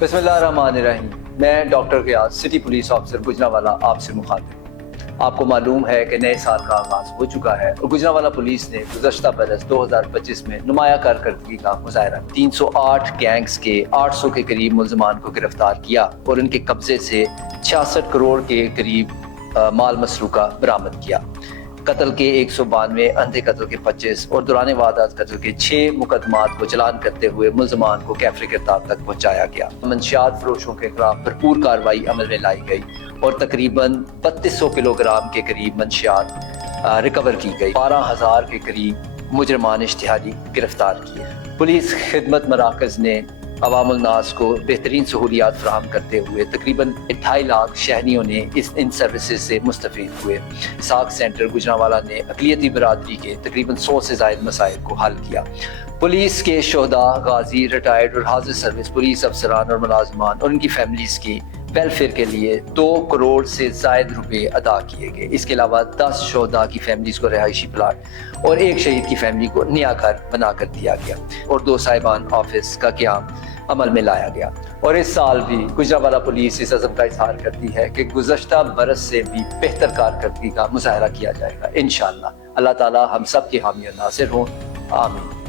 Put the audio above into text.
बिस्मिल्लाहिर्रहमानिर्रहीम। मैं doctor Geass, city police officer Gujranwala आपसे मुखातिब। आपको मालूम है कि नए साल का आगाज हो चुका है और गुजरांवाला पुलिस ने गुज़श्ता बरस 2025 में नुमाया कारकर्दगी का मुजाहरा 308 गैंग्स के 800 के करीब मुल्ज़मान को गिरफ्तार किया और उनके कब्जे से 66 करोड़ के करीब माल मसरूका बरामद किया। कत्ल के 192, अंधे कत्ल के 25 और दौरान वारदात कत्ल के 6 मुकदमात को चलान करते हुए मुल्ज़मान को कैफरे गिरफ्तार तक पहुंचाया गया। मंशियात फरोशों के खिलाफ भरपूर कार्रवाई अमल में लाई गई और तकरीबन 3200 किलोग्राम के करीब मंशियात रिकवर की गई। 12,000 के करीब मुजरमान इश्तिहारी गिरफ्तार किए। पुलिस खिदमत मराकज ने अवामुल नास को बेहतरीन सहूलियात फराहम करते हुए तकरीबन 2.5 लाख शहरियों ने इन सर्विसेज से मुस्तफीद हुए। साख सेंटर गुजरांवाला ने अक़लियती बरादरी के तकरीबन 100 से ज़ायद मसाइल को हल किया। पुलिस के शोहदा, गाजी, रिटायर्ड और हाजिर सर्विस पुलिस अफसरान और मुलाजमान और उनकी फैमिलीज़ की वेलफेयर के लिए 2 करोड़ से ज़ायद रुपए अदा किए गए। इसके अलावा 10 शोहदा की फैमिलीज़ को रिहायशी प्लाट और 1 शहीद की फैमिली को नया घर बनाकर दिया गया और 2 साहिबान ऑफिस का क़याम अमल में लाया गया। और इस साल भी गुजरांवाला पुलिस इस अज़म का इज़हार करती है कि गुज़श्ता बरस से भी बेहतर कारकर्दगी का मुज़ाहरा किया जाएगा इंशाअल्लाह। अल्लाह ताला हम सब के हामी और नासिर हों। आमीन।